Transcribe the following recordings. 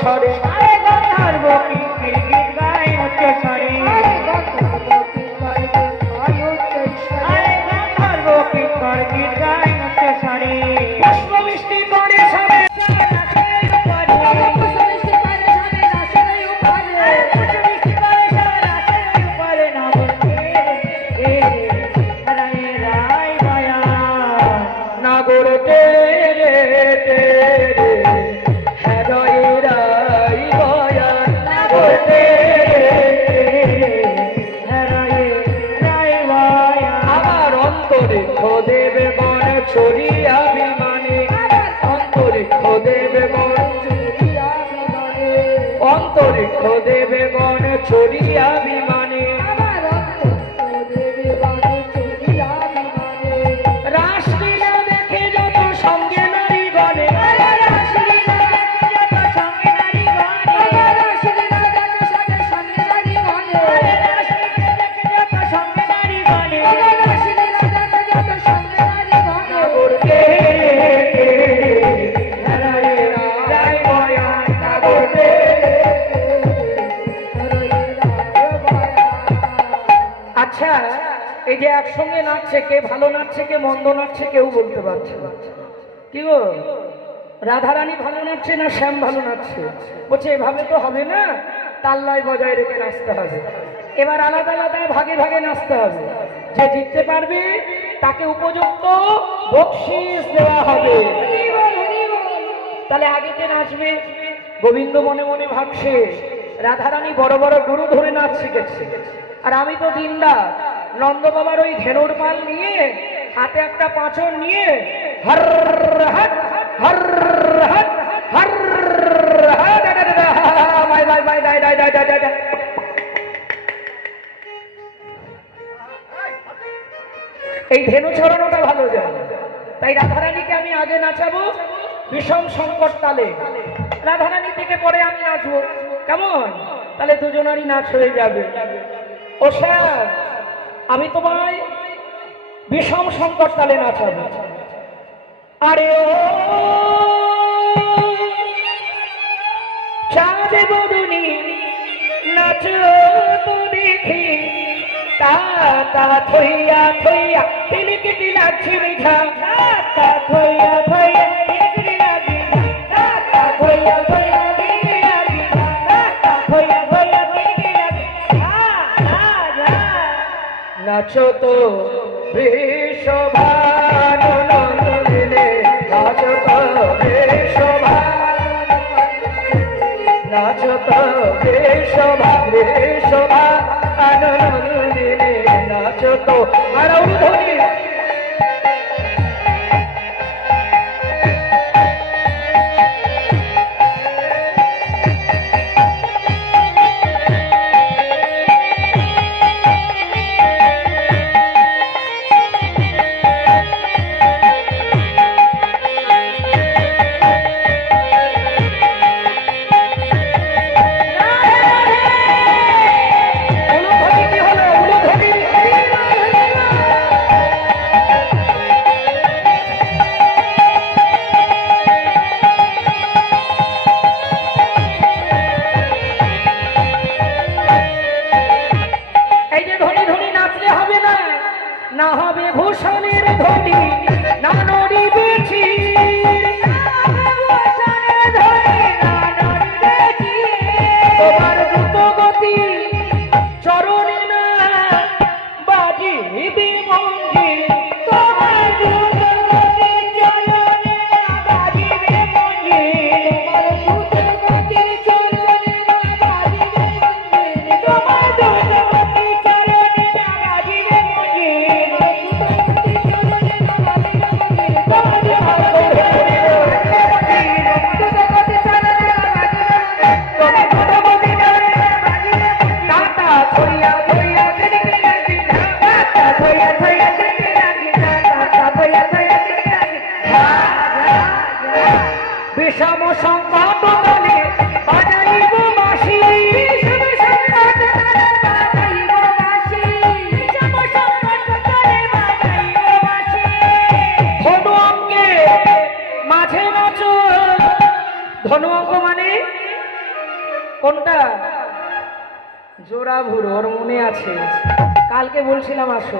স্বরে। গীত গায় উচ্চ স্বরে। গীত গায় উচ্চ স্বরে। পুষ্প বৃষ্টি করে সবে নাগর ছড়িয়া নাচছে কে মন্দ নাচছে কেউ বলতে পারছে না। কি গো? রাধারানী ভালো নাচছে না শ্যাম ভালো নাচছে বলছে, এভাবে তো হবে না, তাল্লায় বজায় রেখে নাচতে হবে। এবার আলাদা আলাদা ভাগে ভাগে নাচতে হবে। যে জিততে পারবে, তাকে উপযুক্ত বকশিস দেওয়া হবে। তাহলে আগে কে নাচবে? গোবিন্দ মনে মনে ভাবছে, রাধারানী বড় বড় গুরু ধরে নাচ শিখেছে। আর আমি তো দিনদা নন্দ বাবার ওই ধেনুর পাল নিয়ে হাতে একটা পাঁচন নিয়ে হর হর হর হর হর। এই ধেনু ছড়ানোটা ভালো যায় তাই রাধারানীকে আমি আগে নাচাবো বিষম সংকট তালে। রাধারানী থেকে পরে আমি নাচবো। কেমন? তাহলে দুজনারই নাচ হয়ে যাবে। ও স্যার, আমি তোমায় বিষম সংকট তালে নাচাবো আরে ও! চাঁদ বদুনি নাচো তো দেখি, তা থইয়া থইয়া তিলকিটি লাগছে মিঠা তা থইয়া থইয়া নাচো তো। নাচো তো আর ধ্বনি আছে। কালকে বলছিলাম আসো।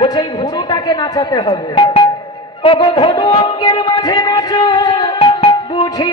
বলছে, এই ভুরুটাকে নাচাতে হবে। ওগো ধনু অঙ্গের মাঝে নাচো, বুঝি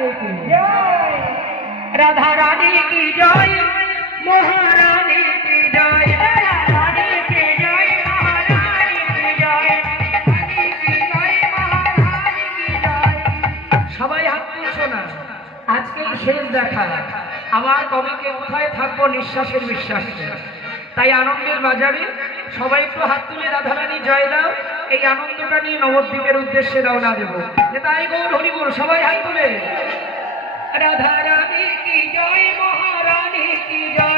রানী কি রাধা জয়? জয় রানী কি জয় মহারানী কি জয় সবাই হাত তুলছো না? আজকেই শেষ দেখা। আমার কবিকে কোথায় থাকব নিঃশ্বাসের বিশ্বাসে। তাই আনন্দের বাজারে সবাই একটু হাত তুলে রাধারানী জয় দাও। এই আনন্দটা নিয়ে নবদ্বীপের উদ্দেশ্যে রওনা দেবো। তাই গৌর হরিগুর সবাই হাত তুলে। রাধা রানী কি জয় মহারানী কি জয়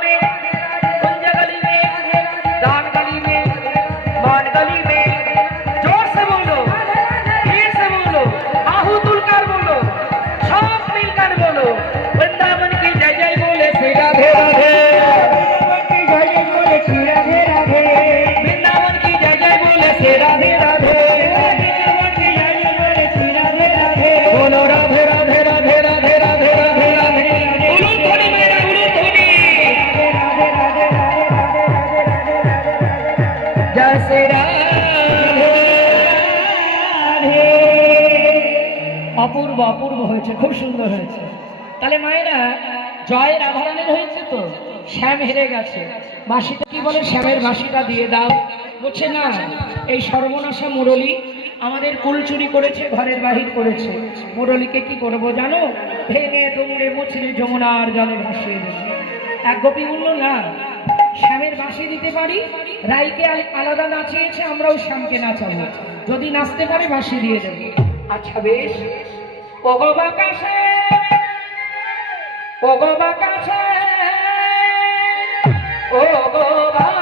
में অপূর্ব অপূর্ব হয়েছে, খুব সুন্দর হয়েছে। তাহলে মায়েরা, জয় রাধারানীর হয়েছে তো? শ্যাম হেরে গেছে। বাসিটা কি বলে? শ্যামের বাসিটা দিয়ে দাও। বলছে, না, এই সর্বনাশা মুরলী আমাদের কুল চুরি করেছে, ঘরের বাহির করেছে। মুরলীকে কি করব জানো? ভেঙে, ডুমড়ে মুচড়ে যমুনার জলে ভাসিয়ে দেবে এক গোপী বলল, না শ্যামের বাসে দিতে পারি? রাইকে আলাদা নাচিয়েছে, আমরাও শ্যামকে নাচাবো। যদি নাচতে পারে বাসে দিয়ে দেব। আচ্ছা বেশ। ওগো বাকাশে! ওগো বাকাশে! ওগো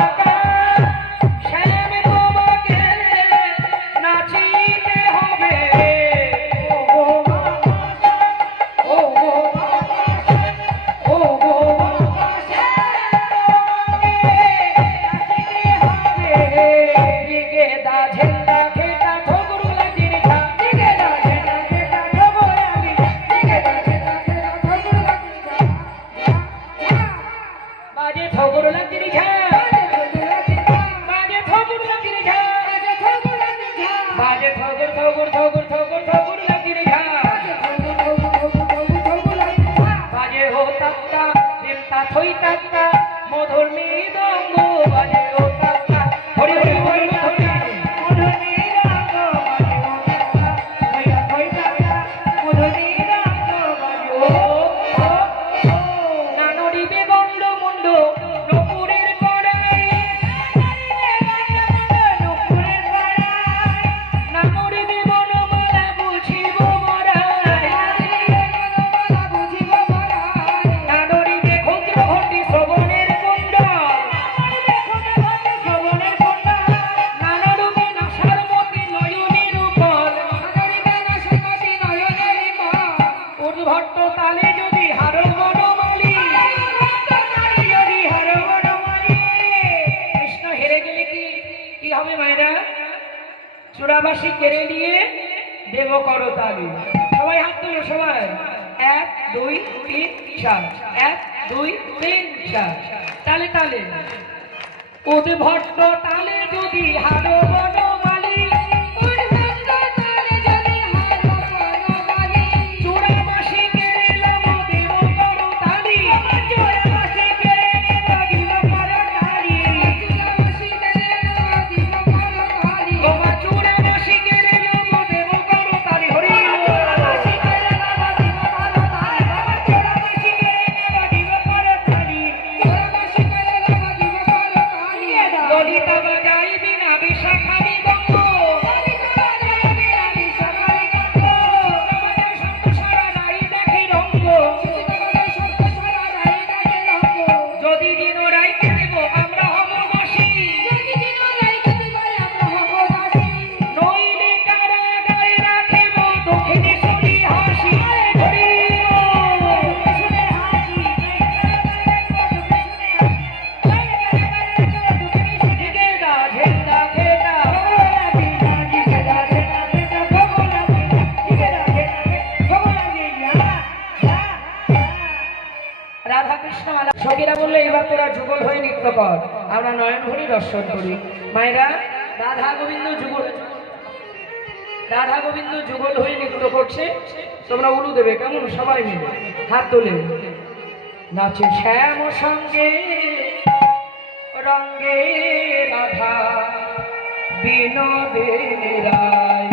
বাসি কেড়ে নিয়ে দেব করতালি সবাই হাত তুলো, সবাই। এক, দুই, তিন, চার। এক, দুই, তিন, চার। তালে তালে। ওদের ভট্ট তালে যদি হারো দর্শন করি। মায়েরা রাধা গোবিন্দ যুগল রাধা গোবিন্দ যুগল হয়ে নৃত্য করছে। তোমরা উলু দেবে, কেমন? সবাই মিলে। হাত তোলে। নাচে শ্যাম সঙ্গে, রঙ্গে রাধা বিনোদে রায়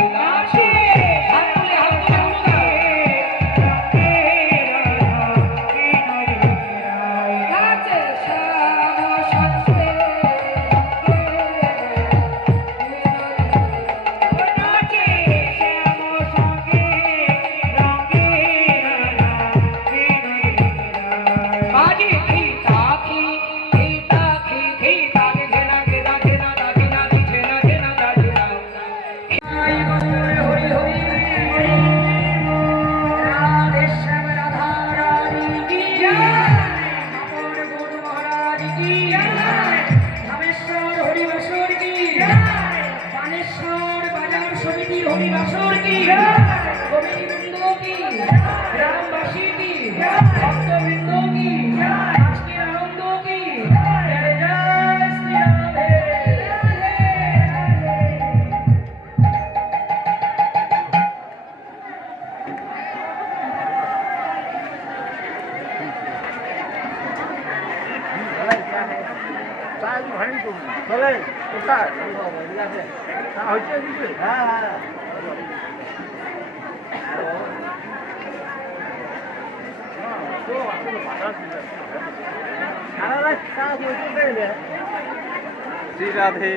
শ্রী রাধে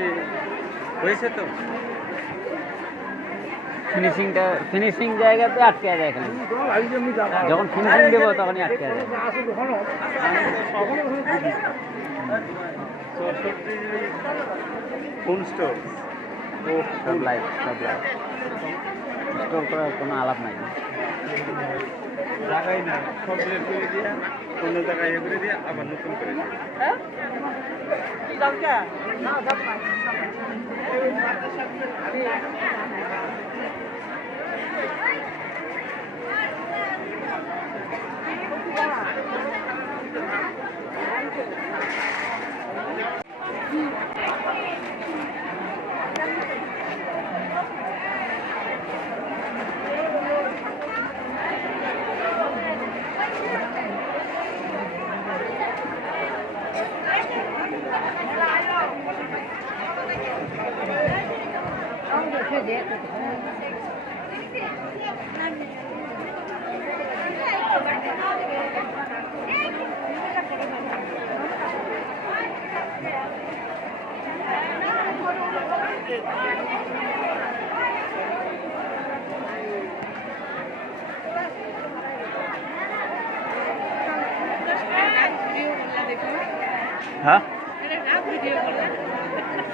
হয়েছে তো? ফিনিশিংটা ফিনিশিং জায়গাতে আটকে যায় এখানে। যখন ফিনিশিং দেবো তখনই আটকে যায় কোন স্টোর সব লাইভ সব লাইভ স্টোর করার কোনো আলাপ নাই। জায়গায় না সব করে দিয়ে অন্য জায়গায় ইয়ে করে দিয়ে আবার নতুন করে দিয়ে হ্যাঁ?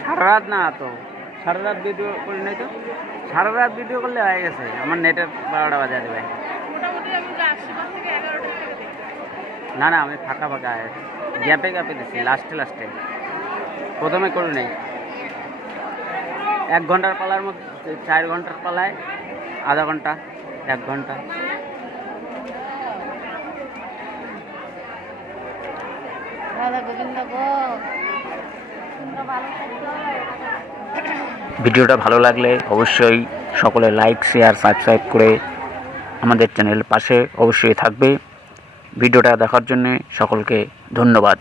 সারা রাত না তো। সারা রাত ভিডিও করি নাই তো। সারা রাত ভিডিও করলে হয়ে গেছে। আমার নেটের বারোটা বাজা দেবে। না না আমি ফাঁকা ফাঁকা। গ্যাপে গ্যাপে দিচ্ছি লাস্টে লাস্টে প্রথমে করি নাই। এক ঘণ্টার পালার মধ্যে চার ঘণ্টার পালায় আধা ঘণ্টা এক ঘণ্টা। ভিডিওটা ভালো লাগলে অবশ্যই সকলে লাইক শেয়ার সাবস্ক্রাইব করে আমাদের চ্যানেল পাশে অবশ্যই থাকবে। ভিডিওটা দেখার জন্যে সকলকে ধন্যবাদ।